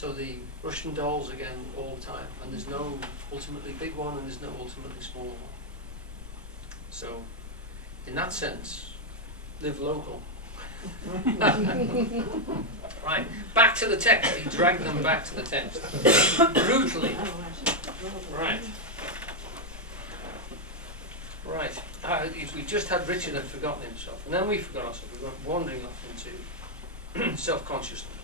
So the Russian dolls again all the time, and there's no ultimately big one and there's no ultimately small one. So in that sense, live local. Right, back to the text. He dragged them back to the text. Brutally. Right. Right. We just had Richard had forgotten himself, and then we forgot ourselves. We were wandering off into self-consciousness.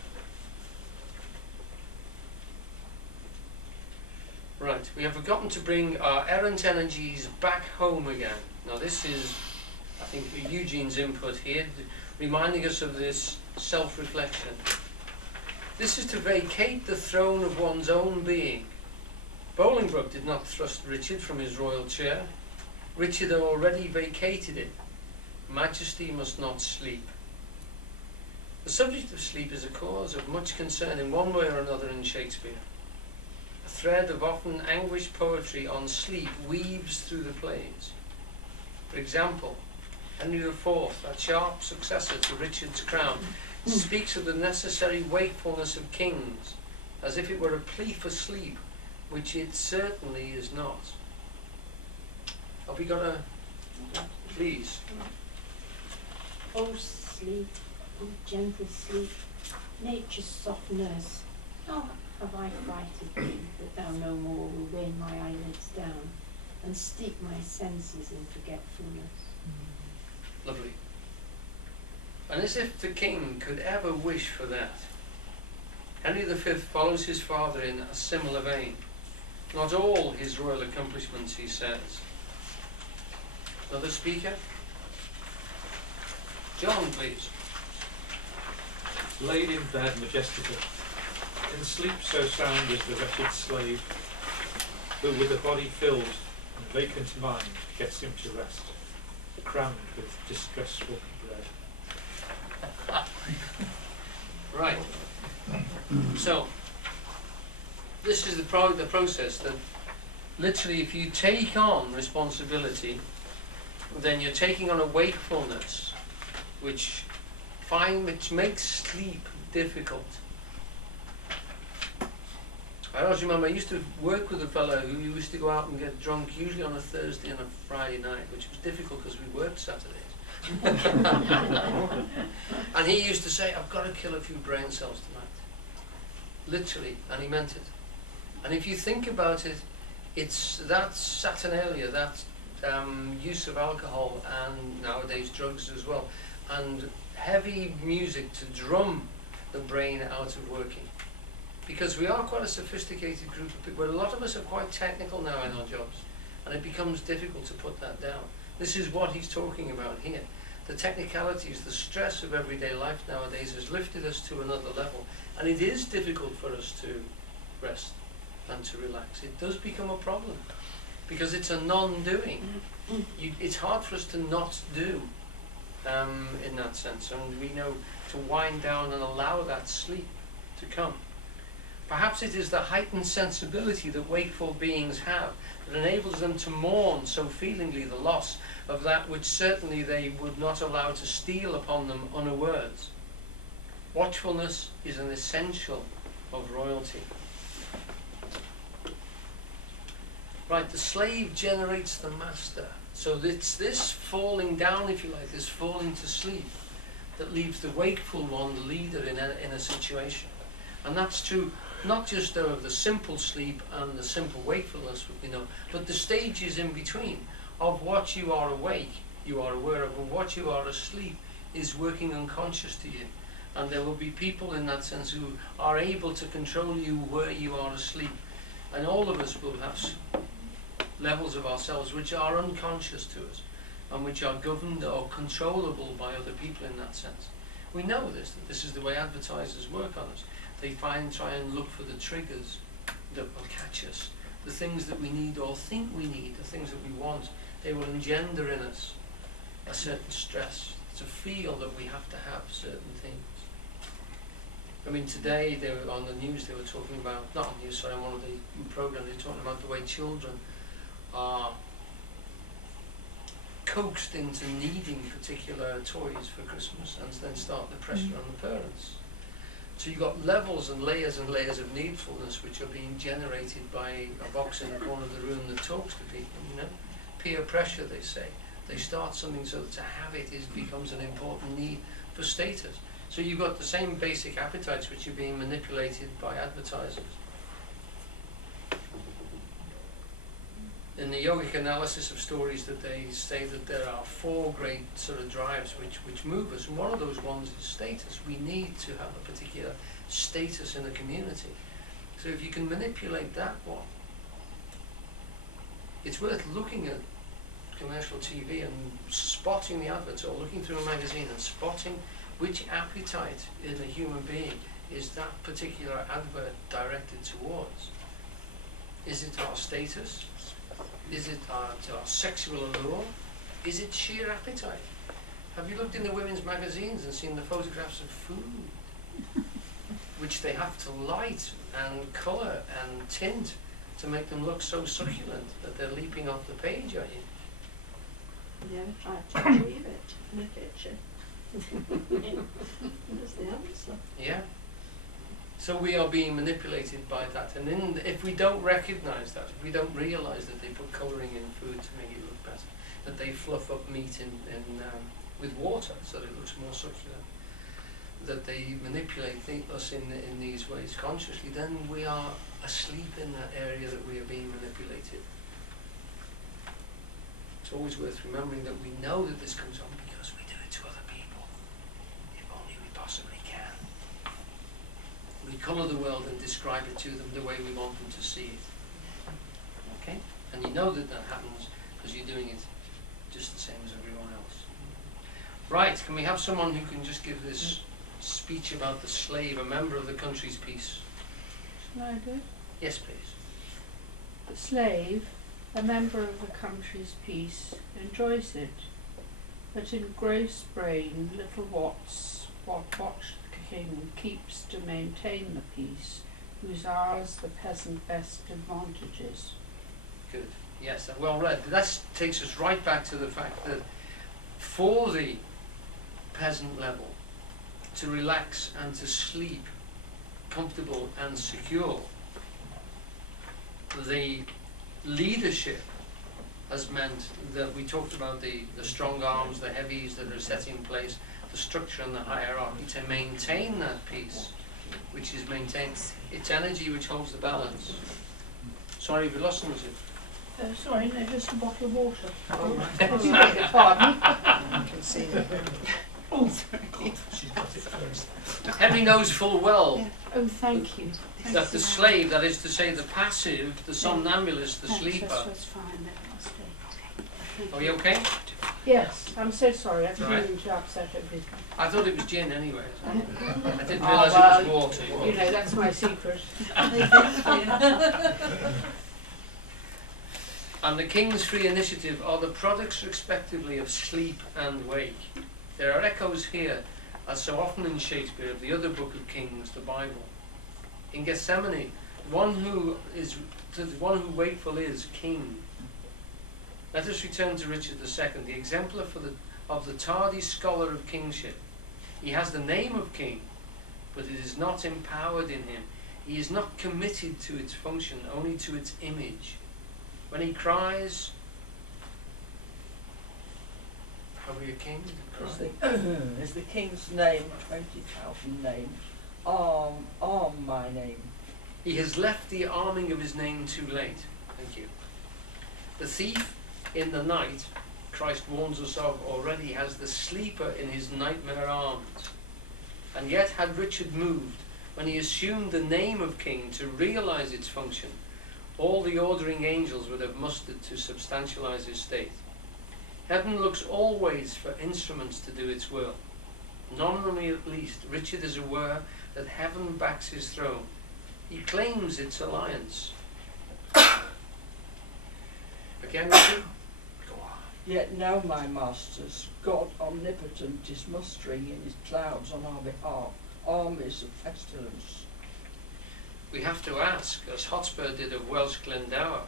Right, we have forgotten to bring our errant energies back home again. Now this is, I think, Eugene's input here, reminding us of this self-reflection. This is to vacate the throne of one's own being. Bolingbroke did not thrust Richard from his royal chair. Richard had already vacated it. Majesty must not sleep. The subject of sleep is a cause of much concern in one way or another in Shakespeare. A thread of often anguished poetry on sleep weaves through the plays. For example, Henry IV, that sharp successor to Richard's crown, speaks of the necessary wakefulness of kings, as if it were a plea for sleep, which it certainly is not. Have we got a... Please. O sleep, O gentle sleep, nature's soft nurse, how have I frighted thee, that thou no more will weigh my eyelids down, and steep my senses in forgetfulness. Lovely. And as if the king could ever wish for that. Henry V follows his father in a similar vein. Not all his royal accomplishments, he says. Another speaker? John, please. Laid in bed majestically, in sleep so sound as the wretched slave, who with a body filled and vacant mind gets him to rest, crammed with distressful bread. Right. So, this is the process that literally if you take on responsibility, then you're taking on a wakefulness which makes sleep difficult. I always remember I used to work with a fellow who used to go out and get drunk, usually on a Thursday and a Friday night, which was difficult because we worked Saturdays. And he used to say, I've got to kill a few brain cells tonight. Literally, and he meant it. And if you think about it, it's that saturnalia, that use of alcohol and nowadays drugs as well, and heavy music to drum the brain out of working. Because we are quite a sophisticated group of people, where a lot of us are quite technical now in our jobs, and it becomes difficult to put that down. This is what he's talking about here. The technicalities, the stress of everyday life nowadays has lifted us to another level, and it is difficult for us to rest and to relax. It does become a problem, because it's a non-doing. It's hard for us to not do in that sense, and we know to wind down and allow that sleep to come. Perhaps it is the heightened sensibility that wakeful beings have that enables them to mourn so feelingly the loss of that which certainly they would not allow to steal upon them unawares. Watchfulness is an essential of royalty. Right, the slave generates the master. So it's this falling down, if you like, this falling to sleep that leaves the wakeful one the leader in a situation. And that's true not just of the simple sleep and the simple wakefulness, you know, but the stages in between of what you are awake, you are aware of, and what you are asleep is working unconscious to you. And there will be people in that sense who are able to control you where you are asleep. And all of us will have levels of ourselves which are unconscious to us and which are governed or controllable by other people in that sense. We know this, that this is the way advertisers work on us. They try and look for the triggers that will catch us, the things that we need or think we need, the things that we want. They will engender in us a certain stress to feel that we have to have certain things. I mean, today they were on the news, they were talking about, not on the news, sorry, on one of the programs, they were talking about the way children are coaxed into needing particular toys for Christmas and then start the pressure on the parents. So you've got levels and layers of needfulness which are being generated by a box in the corner of the room that talks to people, you know. Peer pressure, they say. They start something so that to have it becomes an important need for status. So you've got the same basic appetites which are being manipulated by advertisers. In the yogic analysis of stories, that they say that there are 4 great sort of drives which move us, and one of those ones is status. We need to have a particular status in a community. So if you can manipulate that one, it's worth looking at commercial TV and spotting the adverts, or looking through a magazine and spotting which appetite in a human being is that particular advert directed towards. Is it our status? Is it our sexual allure? Is it sheer appetite? Have you looked in the women's magazines and seen the photographs of food, which they have to light and colour and tint to make them look so succulent that they're leaping off the page at you? Yeah, try to achieve it in a picture. That's the answer. Yeah. So we are being manipulated by that, and if we don't recognise that, if we don't realise that they put colouring in food to make it look better, that they fluff up meat with water so that it looks more succulent, that they manipulate us in these ways consciously, then we are asleep in that area that we are being manipulated. It's always worth remembering that we know that this comes on because we do it to other people, if only we possibly can. We colour the world and describe it to them the way we want them to see it. Okay? And you know that that happens because you're doing it just the same as everyone else. Right, can we have someone who can just give this speech about the slave, a member of the country's peace? Shall I do? Yes, please. The slave, a member of the country's peace, enjoys it, but in gross brain little wats what watch the king keeps to maintain the peace, whose ours the peasant best advantages. Good. Yes, well read. That takes us right back to the fact that for the peasant level to relax and to sleep comfortable and secure, the leadership has meant that we talked about the strong arms, the heavies that are set in place, the structure and the hierarchy to maintain that peace, which is maintained. It's energy which holds the balance. Sorry, we lost some of it. Sorry, no, just a bottle of water. Oh, right. If you beg your pardon. I can see it. Oh, sorry. She's got it first. Henry knows full well Oh, thank you. that the slave, that is to say the passive, the somnambulist, the sleeper. That's fine. That must be. Are you okay? Yes, I'm so sorry. I didn't Right. mean to upset everybody. I thought it was gin anyway. I didn't Oh, realise well, it was water. You know, that's my secret. And the king's free initiative are the products respectively of sleep and wake. There are echoes here, as so often in Shakespeare, of the other book of Kings, the Bible. In Gethsemane, the one who wakeful is king. Let us return to Richard II, the exemplar of the tardy scholar of kingship. He has the name of king, but it is not empowered in him. He is not committed to its function, only to its image. When he cries, "Are we a king?" Is the king's name 20,000 names? Arm my name. He has left the arming of his name too late. Thank you. The thief in the night, Christ warns us of already, has the sleeper in his nightmare arms. And yet had Richard moved, when he assumed the name of king to realize its function, all the ordering angels would have mustered to substantialize his state. Heaven looks always for instruments to do its will. Nominally at least, Richard is aware that heaven backs his throne. He claims its alliance. Again, Richard? Go on. Yet now, my masters, God omnipotent is mustering in his clouds on our behalf armies of pestilence. We have to ask, as Hotspur did of Welsh Glendower,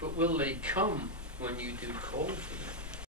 but will they come when you do call for them?